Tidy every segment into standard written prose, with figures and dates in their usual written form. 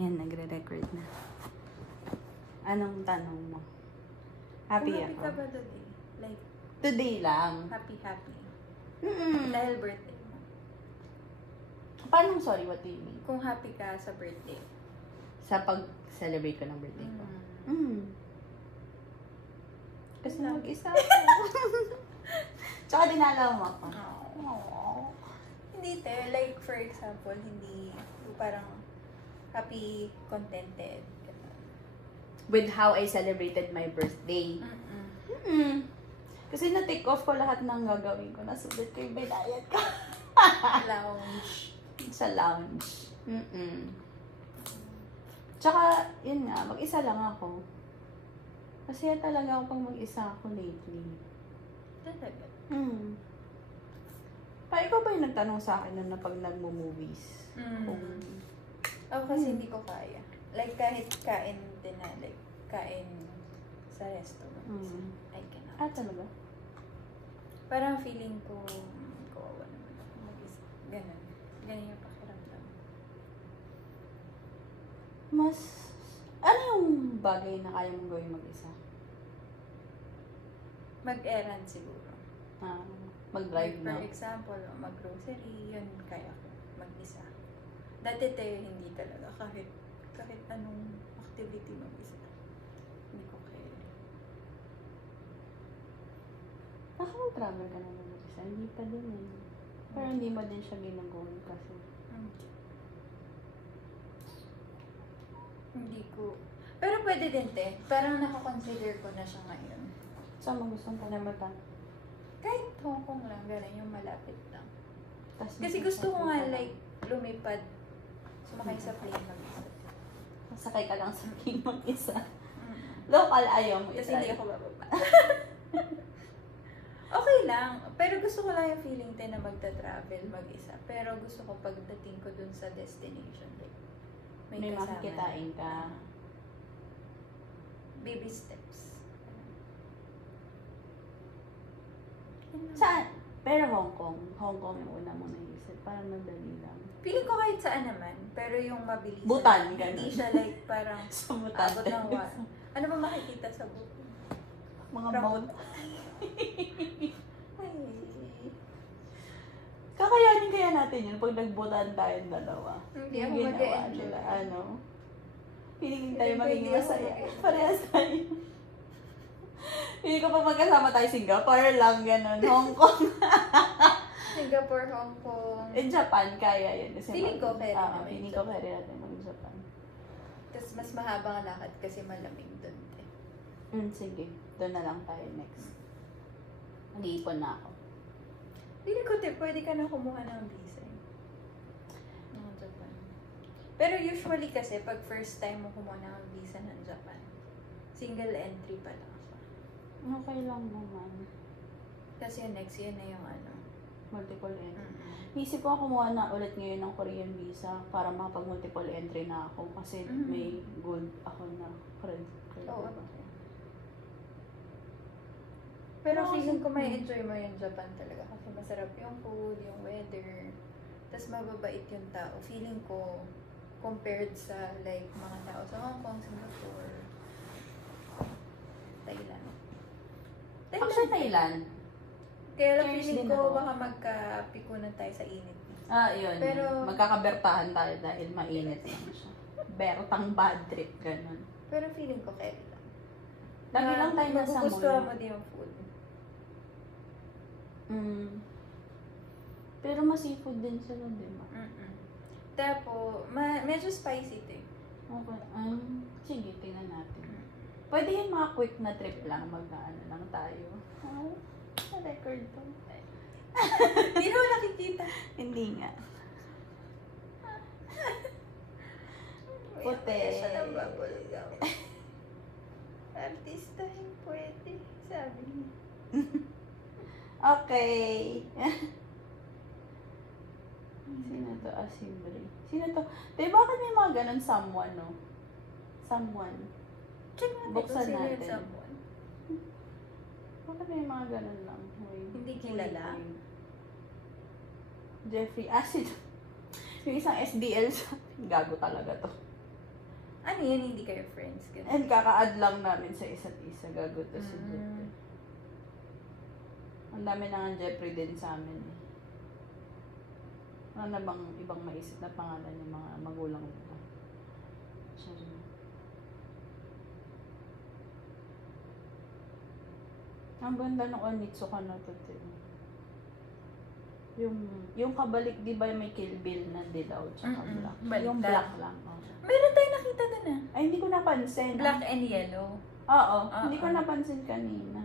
Ayan, nagre-record na. Anong tanong mo? Happy Kung happy ako. ka ba today? Like, Today lang. happy. Mm-mm. Dahil birthday mo. Paano, sorry, what do you mean? Kung happy ka sa birthday. Sa pag-celebrate ko ng birthday ko. Kasi mag-isa ako. Tsaka dinalaw mo ako. Aww. Hindi like for example, hindi parang happy, contented. With how I celebrated my birthday. Kasi na-take off ko lahat ng gagawin ko. Nasulit ko yung binayad ko. Lounge. Sa lounge. Tsaka, yun nga, mag-isa lang ako. Kasi talaga ako pang mag-isa ako lately. Talaga. Pa, ikaw ba yung nagtanong sa akin na pag nagmo-movies? Ako kasi hindi ko kaya. Like kahit kain din na, like kain sa restaurant. I cannot. Talaga? Parang feeling ko, kawawa naman ako mag-isa. Ganun. Ganun yung pakiramdam. Ano yung bagay na kaya mong gawin mag-isa? Mag-errand siguro. Mag-drive For na? example, mag-grocery, yun kaya ko mag-isa. Dati tayo hindi talaga. Kahit anong activity mag-isa. Hindi ko kaya. Nakapag-travel ka naman mag-isa? Hindi pa din eh. Pero hindi mo din siya ginagawin kasi. Hindi ko. Pero pwede din te. Parang nakakonsider ko na siya ngayon. Saan mo gustong panamutan? Kahit Hong Kong lang, gano'n yung malapit lang. Tas Kasi gusto ko nga like lumipad, sumakay sa plane mag-isa. Masakay ka lang sa plane mag-isa. Local ayaw mo Kasi hindi ako bababa. Okay lang. Pero gusto ko lang yung feeling din na magta-travel mag-isa. Pero gusto ko pagdating ko dun sa destination, like, May kasama makikitain ka. Baby steps. Saan? Pero Hong Kong. Hong Kong yung una mo naisip. Parang madali lang. Feeling ko kahit saan naman, pero yung mabilis. Bhutan, ganun. Hindi siya like parang Sa Bhutan. abot ng Ano ba makikita sa Bhutan? Mga From- mount. Ay. Kakayanin kaya natin yun pag nag-Bhutan tayong dalawa. Hindi Yung ako ginawa mag-e-enjoy. nila, ano. Feeling tayo Feeling ko magiging hindi ako masaya. mag-e-enjoy. Parehas tayo. Hindi ko pa magkasama tayo Singapore lang, ganun. Hong Kong. Singapore, Hong Kong. Japan, kaya yun. Kasi Feeling ko kaya rin naman feeling yun. ko kaya rin natin mag-Japan. Tapos mas mahaba ang lakad kasi malamig doon. Sige. Doon na lang tayo next. Nag-iipon na ako. Feeling ko, pwede ka na kumuha ng visa. Ng Japan. Pero usually kasi, pag first time mo kumuha ng visa ng Japan, single entry pa lang siya. Okay lang naman. Kasi yung next year na yung ano. Multiple entry. Isip ko kumuha na ulit ngayon ng Korean visa para makapag-multiple entry na ako kasi may good ako na credit. Oo. Pero Oo, feeling ko kasi- may enjoy mo yung Japan talaga kasi masarap yung food, yung weather. Tapos mababait yung tao. Feeling ko compared sa like mga tao sa Hong Kong, Singapore, Thailand. Actually, Thailand. Kaya lang Curious feeling din ko ako. baka magkapikunan tayo sa init. Yun. Pero- Magkakabertahan tayo dahil mainit lang siya. Bertang bad trip, ganun. Pero feeling ko kaya lang. Lagi lang tayo nasa Magugustuhan mall. mo din yung food. Pero ma-seafood din sila, di ba? Tapos, medyo spicy ito eh. Okay. Sige, tingnan natin. Pwede yun mga quick na trip lang, mag-ano lang tayo. Na-record to. Hindi naman nakikita. Hindi nga. Puti. May siya ng bubble gum. Artistahin pwede, sabi niya. Okay. Sino to? Asibre. Sino to? Te, bakit may mga ganun someone, no? Someone. Check natin Buksan kung sino yung natin. someone. Bakit may mga ganun lang? Hindi kilala. Jeffrey Acid. Yung isang SDL sa... Gago talaga to. Ano yan, hindi kayo friends? Ganun. And kaka-add lang namin sa isa't isa. Gago to si Jeffrey. Ang dami na nga Jeffrey din sa amin. Ano na bang ibang maisip na pangalan ng mga magulang nila? Siya rin. Ang ganda ng Onitsuka na to. Yung kabalik, di ba may Kill Bill na dilaw tsaka black? Baliktad. Yung black lang. Oh. Meron tayong nakita doon ah. Ay, hindi ko napansin. Black and yellow. Oo, hindi ko napansin kanina.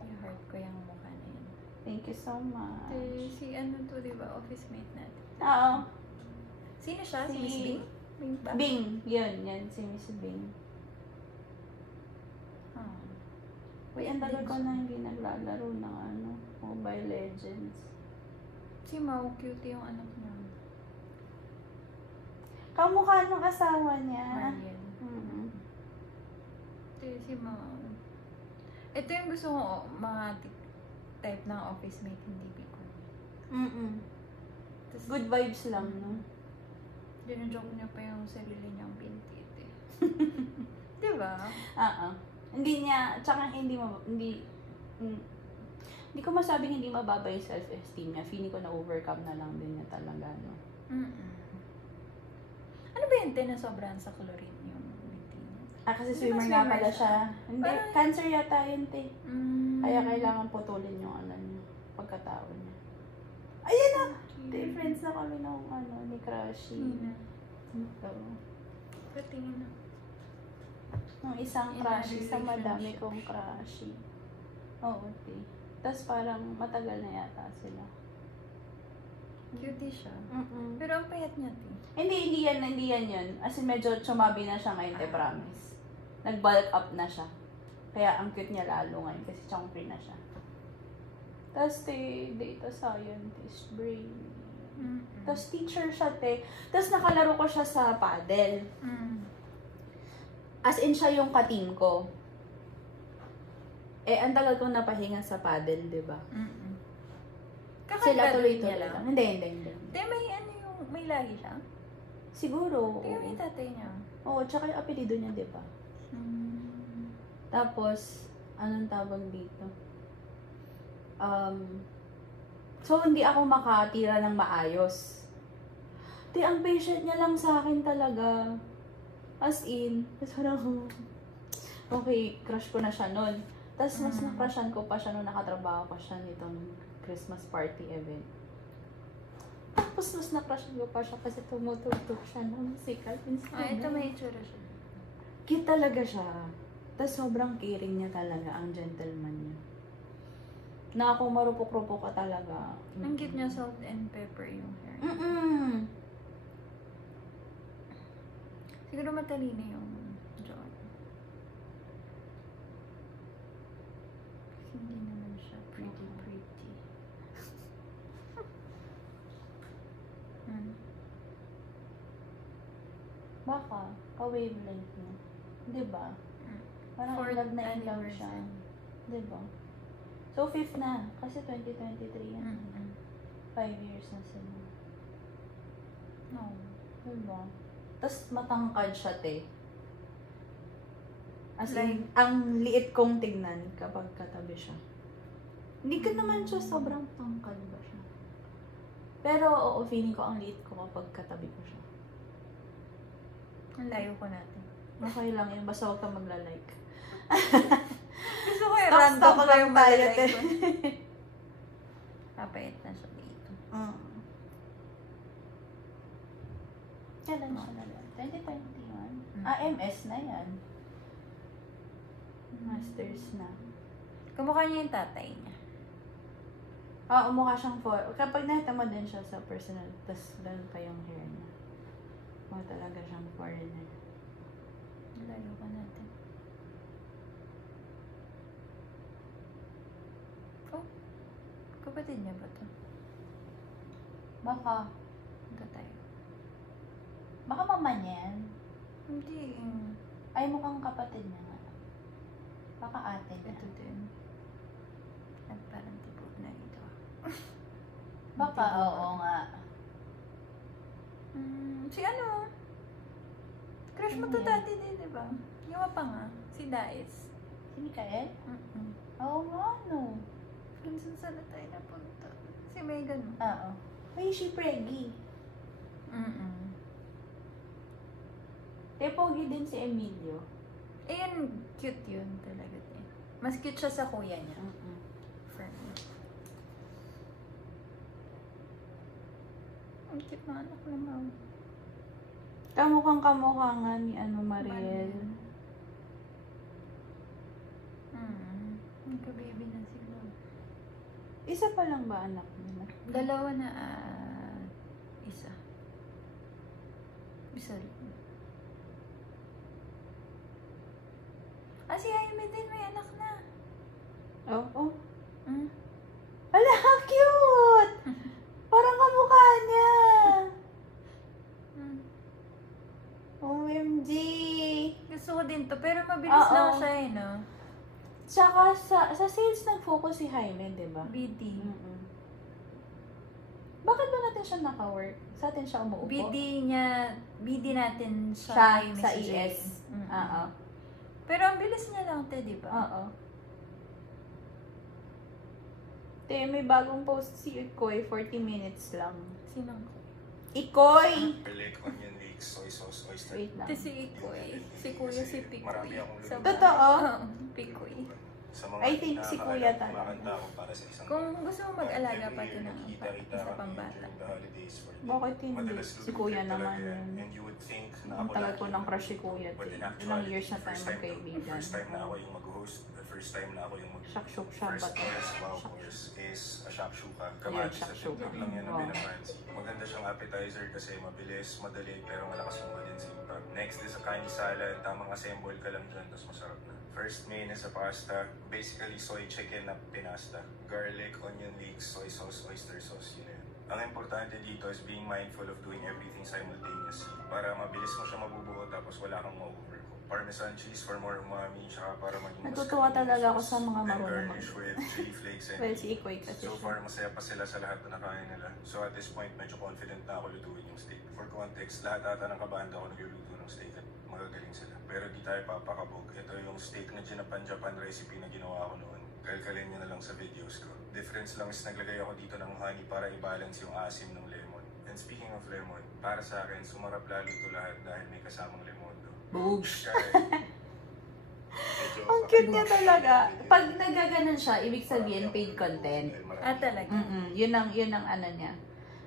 I-heart ko yung mukha na yun. Thank you so much. Si ano to, di ba? Office mate natin. Oo. Sino siya? Si Miss Bing? Bing ba? Bing. Yan. Si Miss Bing. Uy, ang tagal ko na hindi naglalaro ng Mobile Legends. Si Mau, cute yung anak niya. Kamukha ng asawa niya. Marian. Mm-hmm. Si Mau. Ito yung gusto ko, mga type ng office mate, hindi ko. Good vibes lang, no? Dino-joke niya pa yung sarili niyang pintit eh. Diba? Hindi niya, tsaka hindi ko masabing hindi mababa yung self-esteem niya. Feeling ko na-overcome na lang din niya talaga, no? Ano ba yun, na sobrang sa chlorine yung binti niya? Kasi swimmer nga pala siya. Hindi, cancer yata yun, te. Kaya Mm. kailangan putulin yung pagkatao niya. Ayan na! Te, friends na kami nung ni Crushy. Ito. Patingin na. Nung isang In a Crushy sa madami relationship. kong Crushy. Oo, te. Tapos parang matagal na yata sila. Cutie siya. Mm-mm. Pero ang payat niya, te. Hindi yan yun. As in, medyo chumabi na siya ngayon, te, promise. Nag-bulk up na siya. Kaya ang cute niya lalo ngayon kasi chunky na siya. Tapos, te, data scientist, brain. Tapos, teacher siya, te. Tapos, nakalaro ko siya sa paddle. As in, siya yung ka-team ko. Ang tagal kong napahinga sa paddle, di ba? Sila tuloy-tuloy lang. Hindi. Te, may lahi siya? Siguro. Tingnan mo yung tatay niya. Oo, tsaka yung apelido niya, di ba? Tapos, anong tawag dito? So, hindi ako makatira ng maayos. Ang patient niya lang sa akin talaga. As in, parang, okay, crush ko na siya nun. Tapos, mas na-crushan ko pa siya nung nakatrabaho pa siya nitong Christmas party event. Tapos, mas na-crushan ko pa siya kasi tumutugtog siya ng musical instrument. Ito may itsura siya. Cute talaga siya. Tapos sobrang caring niya talaga, ang gentleman niya. Na ako marupok-rupok ka talaga. Ang cute niya, salt and pepper yung hair. Siguro matalino yung John. Kasi hindi naman siya pretty. Baka, ka-wavelength mo. Diba? Parang Fourth ilag na ilag siya. anniversary. Diba? So, 5th na. Kasi 2023 yan. 5 years na sila. No. Diba? Tapos matangkad siya, te. As in, Like, ang liit kong tignan kapag katabi siya. Hindi ka naman siya sobrang tangkad ba siya. Pero, oo, feeling ko ang liit ko kapag katabi ko siya. ang layo ko natin. Okay lang yun, basta huwag ka magla-like. Gusto ko yung Stop random ko ko lang yung tayo, malalike te. ko. Papait na siya dito. Kailan siya na lang? 2021? MS na yan. Masters na. Kumukha niya yung tatay niya. Umukha siyang kapag nakita mo din siya sa personal, tas ganun pa yung hair niya. Talaga siyang foreigner. Layo ka natin. Oh, kapatid niya ba to? Baka Tayo. mama niya yan. Hindi. Ay, mukhang kapatid niya nga. Baka ate niya. Ito din. At parang tipo na ito. Baka, oo nga. Si ano? Crush Crush mo to dati din, di ba? Yung pa nga, si Dais. Si Mikael? Mm-mm. Oo nga, no. Kung saan tayo napunta? Si Megan mo. Oo. Ay, si Preggy. Mm-mm. Pogi din si Emilio. Eh, yun, cute yun talaga. Mas cute siya sa kuya niya. Mm-mm. For me. Ang cute na anak naman. Kamukhang kamukha nga ni Mariel. Nagka-baby na sila. Isa pa lang ba anak nila? Dalawa na, isa. Isa rin. Si Jaime din may anak na. Oo. Mm. Ala, cute! Parang kamukha niya. Mm. OMG! Gusto ko din to, pero mabilis Oo. lang siya no? Tsaka sa sales nag-focus si Jaime, di ba? BD. Mm-mm. Bakit ba natin siya naka-work? Sa atin siya umuupo? BD natin siya, Siya kay sa Miss Jane. ES. Mm-mm. Oo. Pero ang bilis niya lang, te, di ba? Oo. May bagong post si Ikoy, 40 minutes lang. Sinong ko? Ikoy! Garlic, onion leeks, soy sauce, oyster. Wait lang. Ito si Ikoy. Si Kuya si Pikoy. Marami akong Sa luto. Totoo? Oo, Pikoy. Sa mga I think si Kuya nakakaalam, talaga. kumakanta ako para sa isang Kung gusto mo mag-alaga pa ito Every year, ng nakikita-kita isa kami pang bata. during the holidays for Bakit hindi? madalas Si luto Kuya talaga naman yan. yun. And you would think na Ang ako tagal lagi ko ng crush si Kuya. But in Ilang actuality, years na tayo first time to- magkaibigan. First time na ako yung mag-host. The first time na ako yung Shakshook siya ba First to? course, wow course, is a shakshuka. Ayun, Kamatis at shakshuka. tubig lang yan na Wow. binafancy. Maganda siyang appetizer kasi mabilis, madali, pero malakas yung condense impact. Next is a kani salad. Tamang assemble ka lang dyan, tapos masarap na. First main is a pasta. Basically, soy chicken na pinasta. Garlic, onion leeks, soy sauce, oyster sauce, yun na yun. Ang importante dito is being mindful of doing everything simultaneously para mabilis mo siya mabubuo tapos wala kang ma-overcook. Parmesan cheese for more umami, tsaka para maging mas Natutuwa creamy talaga ako sauce. sa mga Then marunong garnish with chili flakes and Well, si Ikoy kasi So siya. far, masaya pa sila sa lahat na nakain nila. So at this point, medyo confident na ako lutuin yung steak. For context, lahat ata ng kabanda ko nagluluto ng steak at magagaling sila. Pero di tayo papakabog. Ito yung steak na Japan recipe na ginawa ko noon. Kalkalin nyo na lang sa videos ko. Difference lang is naglagay ako dito ng honey para i-balance yung asim ng lemon. And speaking of lemon, para sa akin, sumarap lalo ito lahat dahil may kasamang lemon do. Boobs. Medyo Ang cute niya talaga. Pag nagaganon siya, ibig sabihin paid content. Talaga. Yun ang ano niya.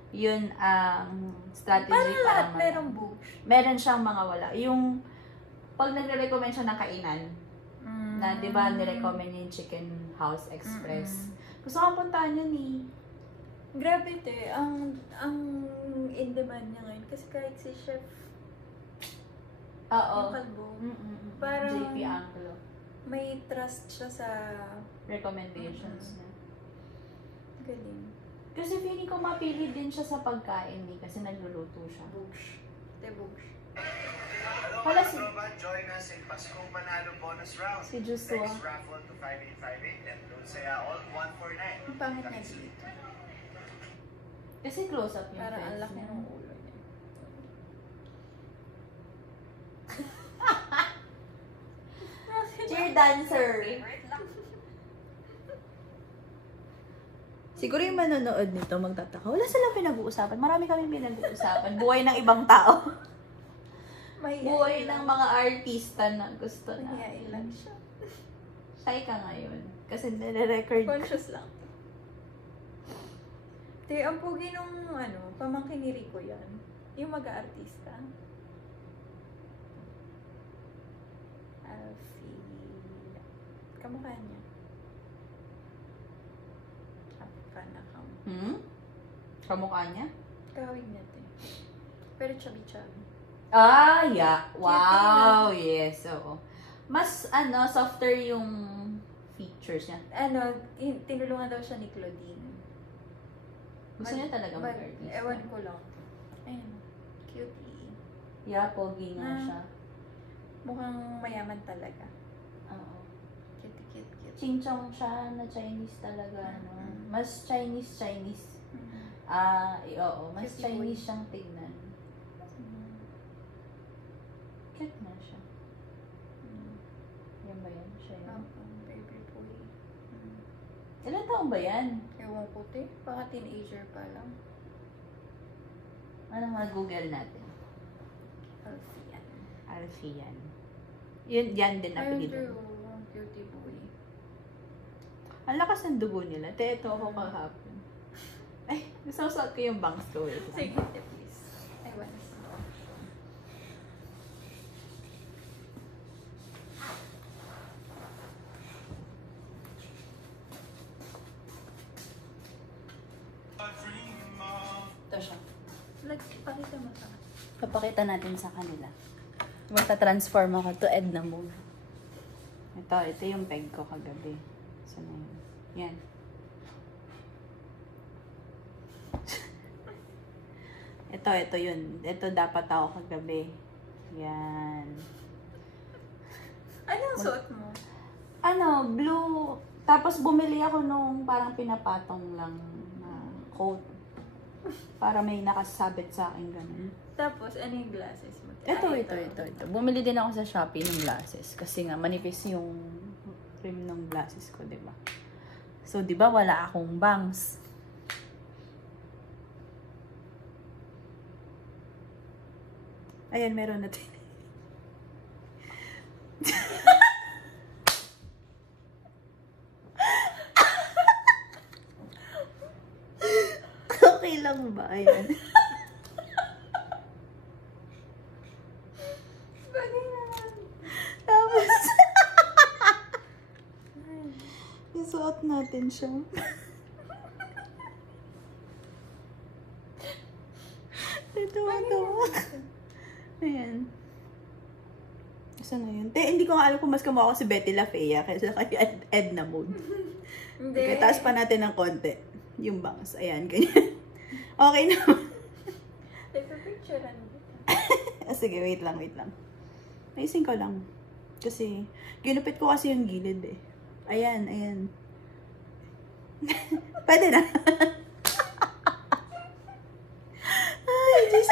Yun ang strategy Parang lahat para merong boobs. meron siyang mga wala. Yung pag nagre-recommend siya ng kainan, na di ba nirecommend niya yung Chicken House Express. Gusto kong puntahan yun eh. Grabe te, ang in demand niya ngayon. Kasi kahit si Chef, Oo. yung kalbo, Parang Parang- JP Anglo. may trust siya sa Recommendations niya. galing. Kasi feeling ko mapili din siya sa pagkain eh, kasi nagluluto siya. Boobs. Te boobs. Hello Wala mga si- tropa, join us in Paskong Panalo bonus round. Si Joshua. Next raffle to 5858 and load saya all 149. Ang pangit niya dito. Kasi close up yung Parang face ang laki niya. ng ulo niya. Cheer dancer. Siguro yung manonood nito magtataka. Wala silang pinag-uusapan. Marami kami pinag-uusapan. Buhay ng ibang tao. Buhay ng mga artista na gusto na. Mahihain lang siya. Shy ka ngayon. Kasi nire-record ka. Conscious lang. Te, ang pugi nung pamangkin ni Rico yan. Yung mag-aartista. Alfie. Kamukha niya. Kanakam. Kamukha niya? Kawin niya, te. Pero chubby-chubby. Ah, yeah. Wow. Yes, oo. Mas, softer yung features niya. Tinulungan daw siya ni Claudine. Gusto niya talaga mag-artista. Ewan ko lang. Ayun. Cutie. Yeah, pogi nga Ah. siya. Mukhang mayaman talaga. Oo. Cute, cute, cute. Ching-chong siya na Chinese talaga, no? Mm. Mas Chinese. Mhm. Oo. Mas Cutie Chinese boy. siyang tignan. Cute na siya. Yan ba yan? Siya yan. Baby boy. Ilan taon ba yan? Ewan ko, te. Baka teenager pa lang. Ano mag-google natin? Alfian. Alfian. Yun, yan din apelido. Ayun, cutie boy. Ang lakas ng dugo nila. Te, ito ako kahapon. Ay, nasusuot ko yung bangs ko. Wait lang. Sige, te, please. I want to see. Ito siya. Pakita mo sa akin. Papakita natin sa kanila. Magta-transform ako to Edna Mode. Ito yung peg ko kagabi. Saan na yun? Yan. ito yun. Ito dapat ako kagabi. Yan. Anong suot mo? Ano, blue. Tapos bumili ako nung parang pinapatong lang na coat. Para may nakasabit sa akin ganun. Tapos, ano yung glasses mo? Ito. Bumili din ako sa Shopee ng glasses. Kasi nga, manipis yung rim ng glasses ko, diba? So, diba, wala akong bangs. Ayan, meron natin. Okay lang ba? Ayan. Bagay naman. Tapos, isuot natin siya. Ito. Ayan. Saan na yun? Hindi ko nga alam kung mas kamukha ko si Betty La Fea kaysa kay Edna Mode. Hindi. Okay, taas pa natin ng konti. Yung bangs. Ayan, ganyan. Okay na. Nagpa-picturean kita. Sige, wait lang. Ayusin ko lang. Kasi, ginupit ko kasi yung gilid eh. Ayan. Pwede na. Ay, Diyos.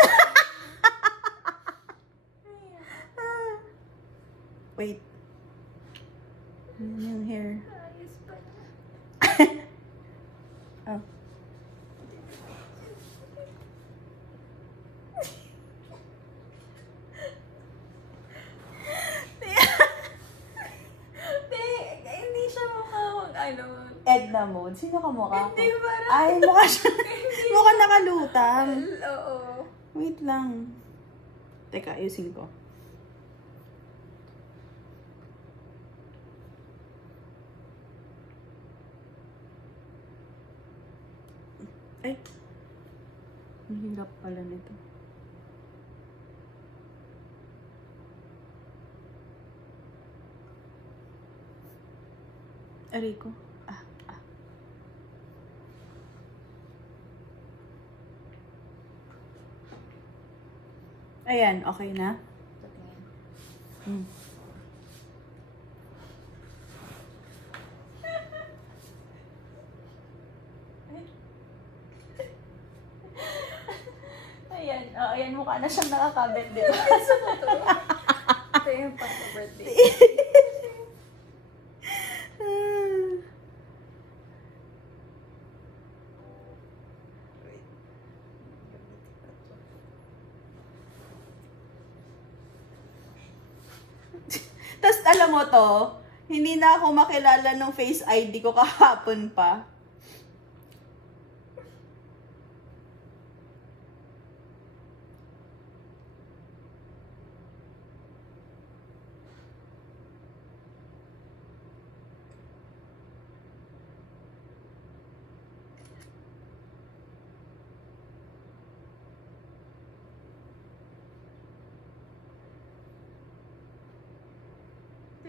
Wait. Yung hair. Ayos pa na. Oh. Hindi siya mukhang ano. Edna Mode. Sino ka mukha ko? Hindi, parang... Ay, mukha siya. Mukha nakalutang. Oo. Wait lang. Teka, ayusin ko. Ay. Ang hirap pala nito. Aray ko. Ayan, okay na? Ayan, mukha na siyang nakakabit, di ba? Ito yung pang-birthday. Tapos alam mo to, hindi na ako makilala ng Face ID ko kahapon pa.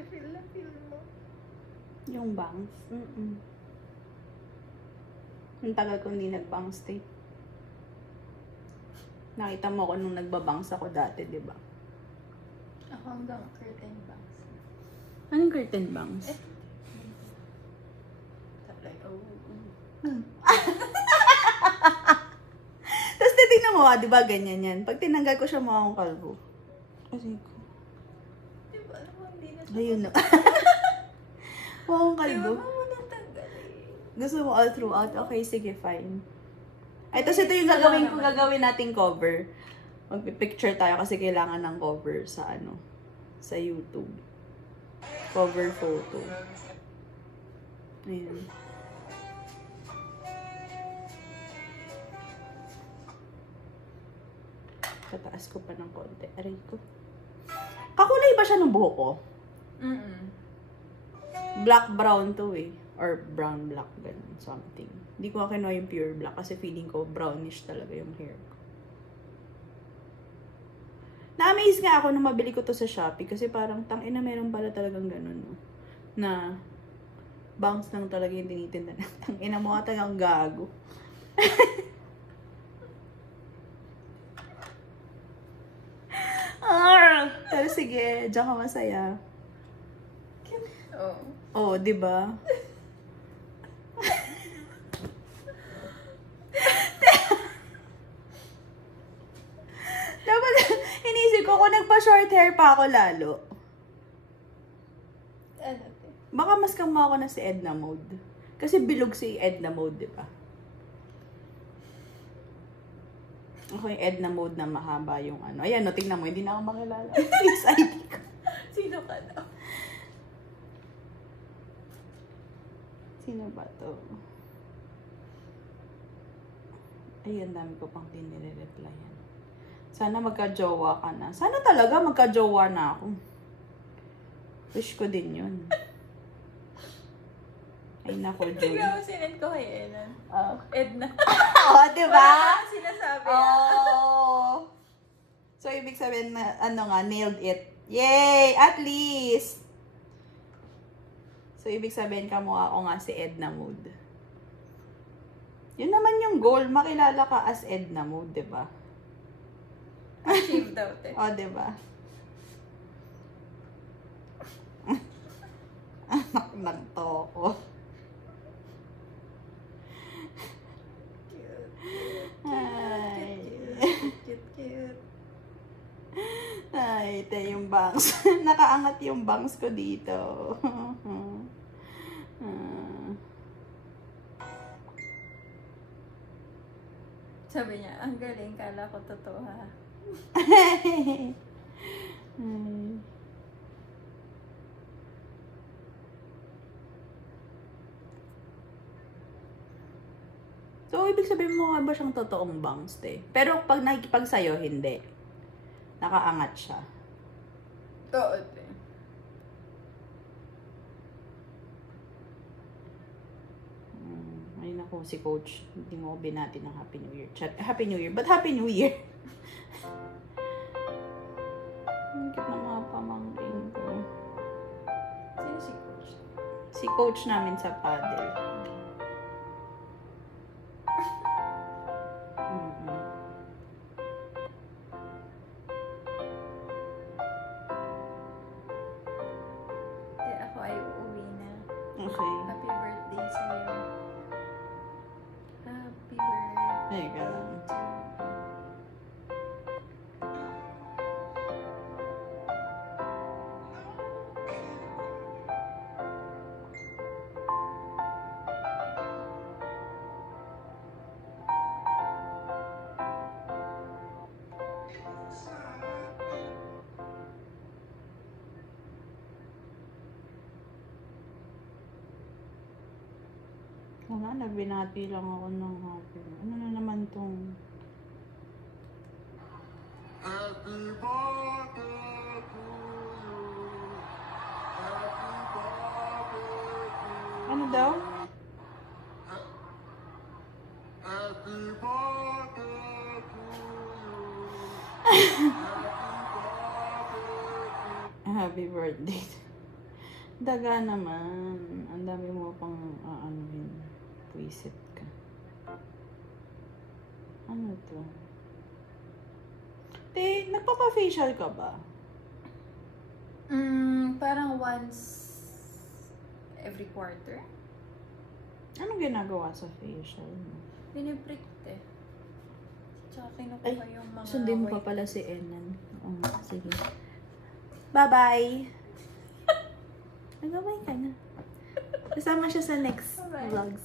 Feel mo. Yung bangs? Ang tagal ko hindi nag-bangs, eh. Nakita mo ko nung nagbabangs ako dati, di ba? Ako hanggang curtain bangs. Anong curtain bangs? Tapos Tapos titignan mo, di ba, ganyan yan. Pag tinanggal ko siya, mukha akong kalbo. Kasi ko. Diba? Alam mo, hindi na siya. Ayun na. Wow, ang Diba kalbo. mo natanggal eh. Gusto mo all throughout? Okay, sige, fine. Ay, tapos ito yung gagawin nating cover. Magpipicture tayo kasi kailangan ng cover sa sa YouTube. Cover photo. Ayan. Tataas ko pa ng konti. Aray ko. Kakulay ba siya ng buhok ko? Black-brown to eh. Or brown-black, ganun. Something. Hindi ko kinuha yung pure black kasi feeling ko brownish talaga yung hair ko. Na-amaze nga ako nung mabili ko to sa Shopee kasi parang tangina meron pala talagang ganun. No? Na bangs lang talaga yung tinitinda na. Tangina mo ka talagang gago. Pero sige, diyan ka masaya. Oo. Oh, di ba? Dapat, inisip ko kung nagpa-short hair pa ako lalo. Ano te? Baka mas kamo ako na si Edna Mode. Kasi bilog si Edna Mode, di ba? Ako yung Edna Mode na mahaba yung ano. Ayan, no, tingnan mo, hindi na ako makilala. Face ID ko. Sino ka daw? Sino ba to? Ayun, dami ko pang pinire-replyan. Sana magka-jowa ka na. Sana talaga magka-jowa na ako. Wish ko din yun. Ay, nako, Joy. Tignan mo, sinend ko kay Enan. Edna. Oo, diba? Wala kang sinasabi. Oh. So, ibig sabihin na, nailed it. Yay! At least! So, ibig sabihin kamukha ako nga si Edna Mode. Yun naman yung goal, makilala ka as Edna Mode, diba? Achieve daw, te. O, diba? Anak ng toko. Ay. Cute. Ay, ito yung bangs. Nakaangat yung bangs ko dito. Sabi niya, ang galing, kala ko totoo ha. Ay. So, ibig sabihin mo nga ba siyang totoong bangs, te? Pero pag nakikipag sa'yo, hindi. Nakaangat siya. Oo, te. Ay naku, si Coach. Hindi mo ko binati ng Happy New Year. Chat, Happy New Year. But Happy New Year? Ang cute ng mga pamangkin ko. Sino si Coach? Si Coach namin sa paddle. Te, ako ay uuwi na. Okay. Happy birthday sa'yo. Happy birthday. Ay, ganun. Wala, nagbinati lang ako ng happy. Ano na naman tong... Happy birthday to you. Happy birthday to you. Ano daw? Happy birthday to you. Happy birthday. Daga naman. Ang dami mo pang aanuhin. Puisit ka. Ano to? Te, nagpapa-facial ka ba? Parang once every quarter. Anong ginagawa sa facial mo? Piniprick eh. Tsaka kinukuha yung mga Sundin mo pa white. pala si Enan. Oo, sige. Bye-bye! Nagabay ka na. Kasama siya sa next Bye-bye. vlogs.